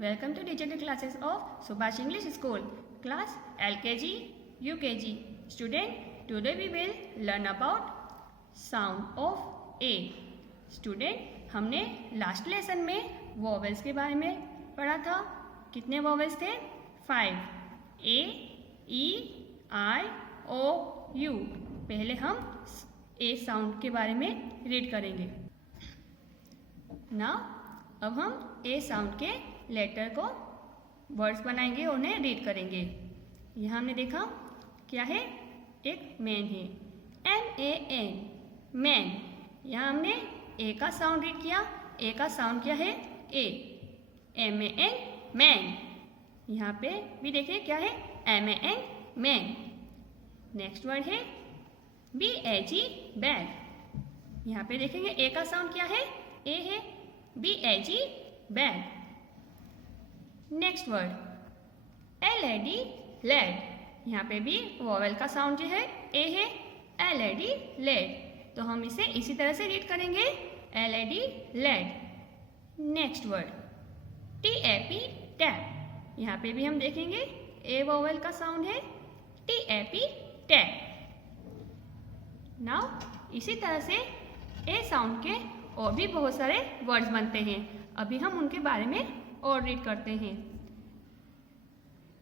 welcome to digital classes of Subhash English School, class LKG, UKG. Student, today we will learn about sound of A. Student, हमने last lesson में vowels के बारे में पढ़ा था। कितने वॉवेल्स थे? 5. A, E, I, O, U. पहले हम A साउंड के बारे में रीड करेंगे। नाउ अब हम A साउंड के लेटर को वर्ड्स बनाएंगे, उन्हें रीड करेंगे। यहाँ हमने देखा क्या है, एक मैन है, MAN, मैन। यहाँ हमने ए का साउंड रीड किया। ए का साउंड क्या है? ए। MAN, man. यहाँ पे भी देखिए क्या है, MAN, मैन। नेक्स्ट वर्ड है BAG, बैग। यहाँ पे देखेंगे ए का साउंड क्या है? ए है। BAG, bag. Next word LED, led. यहाँ पे भी वॉवेल का साउंड जो है ए है, LED, लेड। तो हम इसे इसी तरह से रीड करेंगे, LED, led. Next word TAP, tap. यहाँ पे भी हम देखेंगे ए वॉवेल का साउंड है, TAP, टैप। नाउ इसी तरह से ए साउंड के और भी बहुत सारे वर्ड्स बनते हैं। अभी हम उनके बारे में और रीड करते हैं।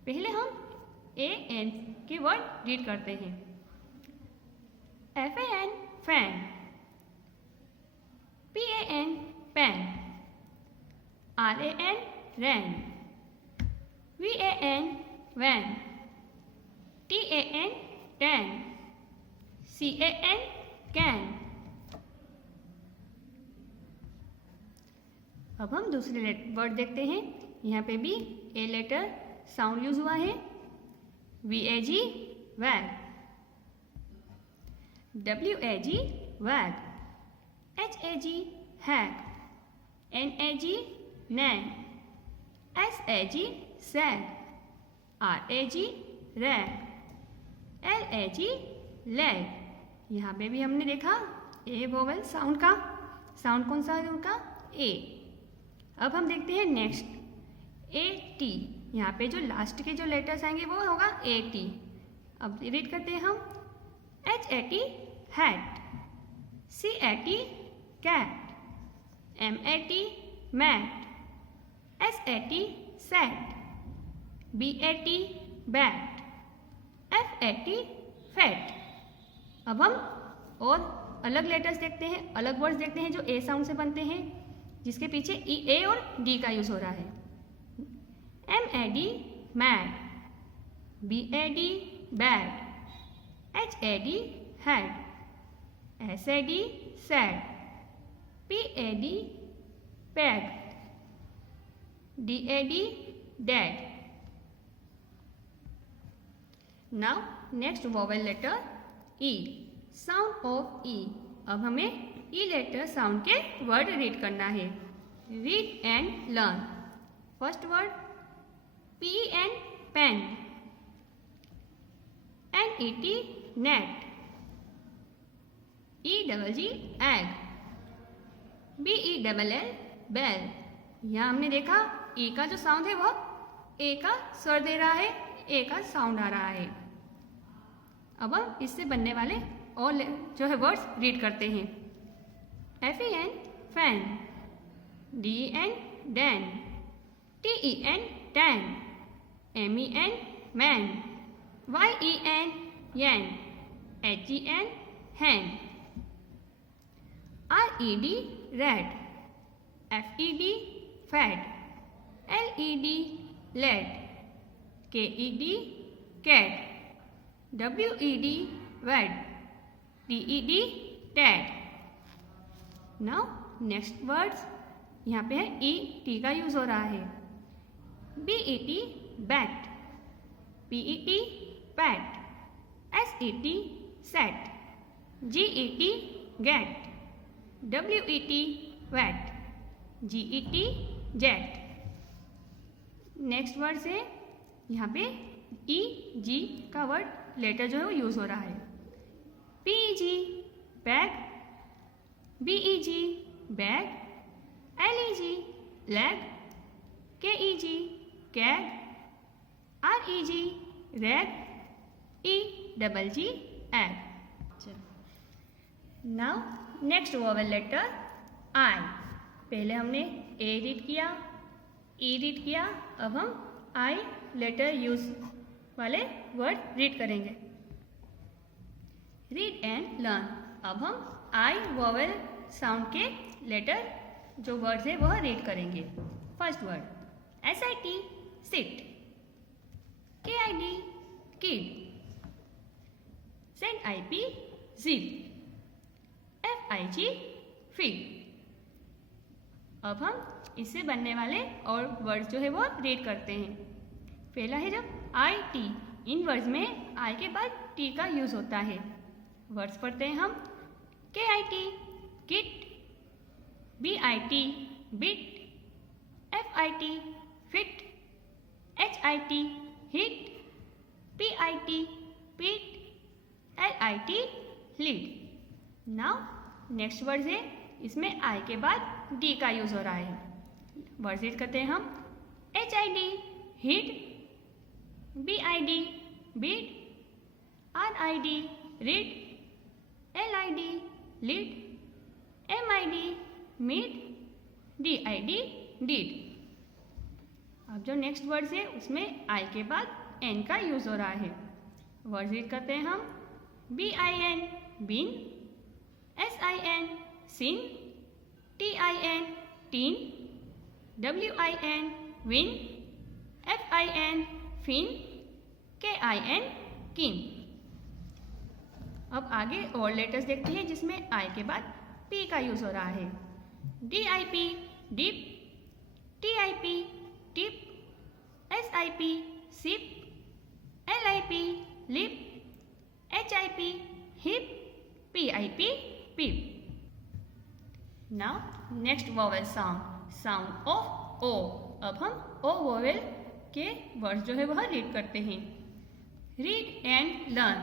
पहले हम AN के वर्ड रीड करते हैं। FAN, fan. PAN, pan. RAN, ran. VAN, van. TAN, tan. CAN, can. अब हम दूसरे वर्ड देखते हैं। यहाँ पे भी ए लेटर साउंड यूज हुआ है, VAG, वैग। WAG, वैग। HAG, हैग। NAG, nag. SAG, सैग। RAG, rag. LAG, lag. यहाँ पे भी हमने देखा ए वोवेल साउंड का साउंड कौन सा है उनका? ए। अब हम देखते हैं नेक्स्ट AT। यहाँ पे जो लास्ट के जो लेटर्स आएंगे वो होगा AT। अब रीड करते हैं हम। HAT, hat. CAT, cat. MAT, mat. SAT, sat. BAT, bat. FAT, fat. अब हम और अलग लेटर्स देखते हैं, अलग वर्ड्स देखते हैं जो ए साउंड से बनते हैं, जिसके पीछे ए और डी का यूज हो रहा है। MAD, mad. BAD, bad. HAD, had. SAD, sad. PAD, pad. DAD, dad. Now next vowel letter E, sound of E। अब हमें ई लेटर साउंड के वर्ड रीड करना है। Read and learn. First word PEN, pen. NET, net. EGG, egg. BELL, bell. यहाँ हमने देखा ई का जो साउंड है वो ए का स्वर दे रहा है, ए का साउंड आ रहा है। अब हम इससे बनने वाले और जो है वर्ड्स रीड करते हैं। FAN, fan. DEN, den. TEN, ten. MEN, men. YEN, yen. HEN, hen. RED, red. FED, fed. LED, led. KED, ked. WED, wed. TED, ted. Now next words यहाँ पे है ET का यूज हो रहा है। BET, bet. PET, pet. SET, set. GET, get. WET, wet. GET, jet. Next word से यहाँ पे EG का वर्ड लेटर जो है वो यूज हो रहा है। PEG, peg. BEG, beg. LEG, leg. KEG keg, REG reg, EGG egg. Now next vowel letter I. पहले हमने A रीड किया, E रीड किया, अब हम I लेटर यूज वाले वर्ड रीड करेंगे। Read and learn. अब हम I वोवेल साउंड के लेटर जो वर्ड्स है वह रीड करेंगे। First word SIT sit, KID kid, ZIP zip, FIG fig. अब हम इससे बनने वाले और वर्ड्स जो है वो रीड करते हैं। पहला है जब IT, इन वर्ड्स में I के बाद T का यूज होता है। वर्ड्स पढ़ते हैं हम KIT kit, BIT bit, FIT fit, HIT hit, PIT पीट, LIT lead. Now next word है, इसमें I के बाद D का यूज हो रहा है। वर्ड रीड करते हैं हम HID hid, BID bid, RID rid, LID lid, MID mid, DID did. अब जो नेक्स्ट वर्ड है उसमें I के बाद N का यूज हो रहा है। वर्ड रीड करते हैं हम BIN bin, SIN sin, TIN tin, WIN win, FIN fin, KIN kin. अब आगे और लेटर्स देखते हैं जिसमें I के बाद P का यूज हो रहा है। DIP dip, TIP tip, SIP sip, LIP lip, HIP hip, PIP pip. Now next vowel sound, sound of O। अब हम O वोवेल के वर्ड जो है वह रीड करते हैं। Read and learn.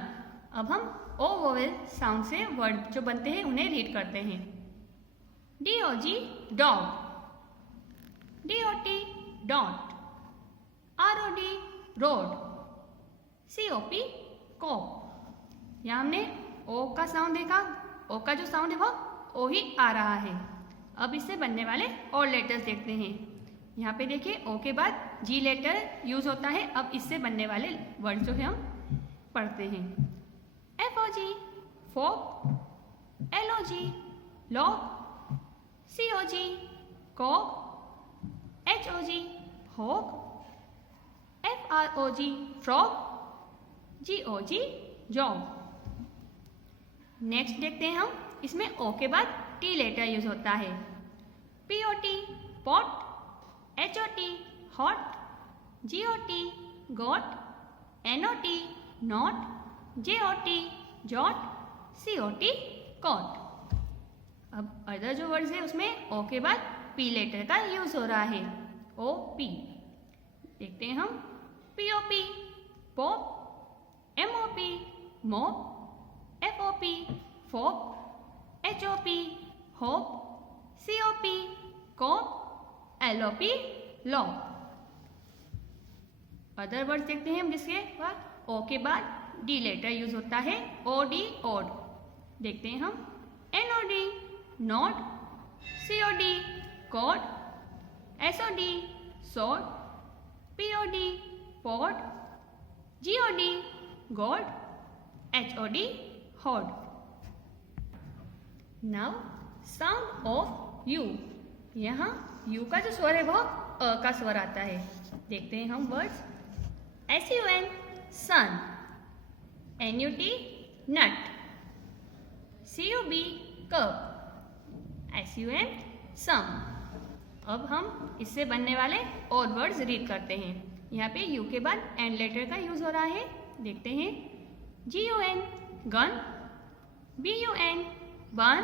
अब हम O वोवेल साउंड से वर्ड जो बनते हैं उन्हें रीड करते हैं। DOG dog, DOT dot, ROD rod, COP cop. यहाँ हमने O का साउंड देखा, O का जो साउंड है वो O ही आ रहा है। अब इससे बनने वाले और लेटर्स देखते हैं। यहाँ पे देखिए O के बाद G लेटर यूज होता है। अब इससे बनने वाले वर्ड जो है हम पढ़ते हैं। FOG fog, LOG log, COG cog, HOG hog, FROG frog, GOG jog. Next देखते हैं हम, इसमें O के बाद T लेटर यूज होता है। POT pot, HOT hot, GOT got, NOT not, JOT jot, COT cot. अब अदर जो वर्ड्स है उसमें O के बाद P लेटर का यूज हो रहा है। OP देखते हैं हम। POP pop, MOP mop, FOP fop, HOP hop, COP cop, LOP lop. Other words देखते हैं हम जिसके बाद O के बाद D लेटर यूज होता है। OD od. देखते हैं हम NOD nod, COD cod, SOD sod, POD pod, GOD god, HOD hod. Now sound of U। यहाँ U का जो स्वर है वह अ का स्वर आता है। देखते हैं हम वर्ड्स। SUN सन, NUT नट, CUB कप, SUM सम। अब हम इससे बनने वाले और वर्ड्स रीड करते हैं। यहाँ पे U के बाद N लेटर का यूज हो रहा है। देखते हैं GUN gun, BUN bun,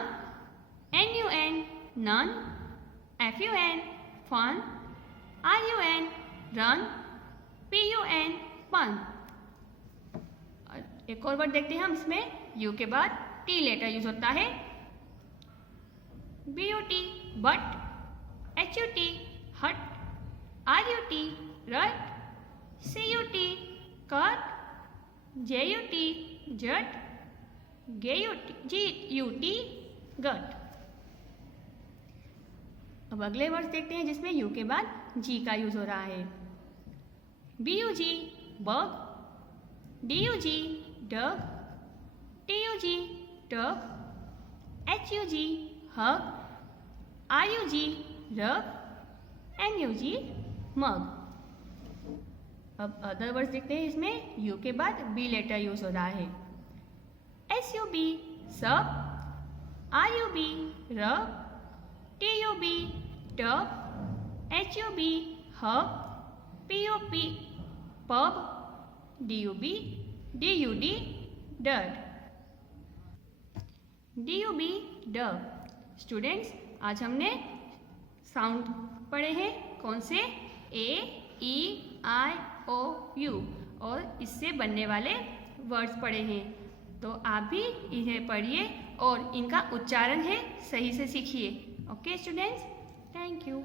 NUN nun, FUN fun, RUN run, PUN pun. एक और वर्ड देखते हैं हम, इसमें U के बाद T लेटर यूज होता है। BUT बट, HUT हट, RUT रट, CUT कट, JUT जट, GUT गट। अब अगले वर्ड्स देखते हैं जिसमें यू के बाद जी का यूज हो रहा है। BUG बग, DUG डग, TUG टग, HUG हग, RUG रग, MUG मग। अब अदर वर्ड्स देखते हैं इसमें यू के बाद बी लेटर यूज हो रहा है। SUB सब, RUB रग, TUB tub, HUB hub, PUP pub, DUB DUD डड। DUB dub. Students, आज हमने साउंड पढ़े हैं। कौन से? A, E, I, O, U और इससे बनने वाले वर्ड्स पढ़े हैं। तो आप भी इन्हें पढ़िए और इनका उच्चारण है सही से सीखिए। Okay students, thank you.